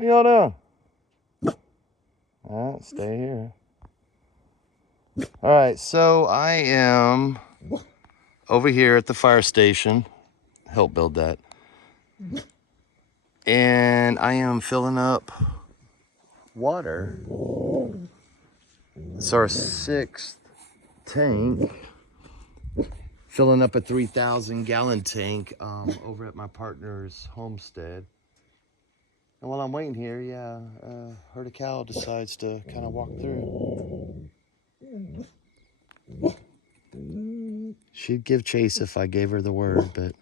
What y'all doing? All right, stay here. All right, so I am over here at the fire station. Help build that. And I am filling up water. It's our 6th tank. Filling up a 3,000 gallon tank over at my partner's Homestead. And while I'm waiting here, herd of cow decides to kind of walk through. She'd give chase if I gave her the word, but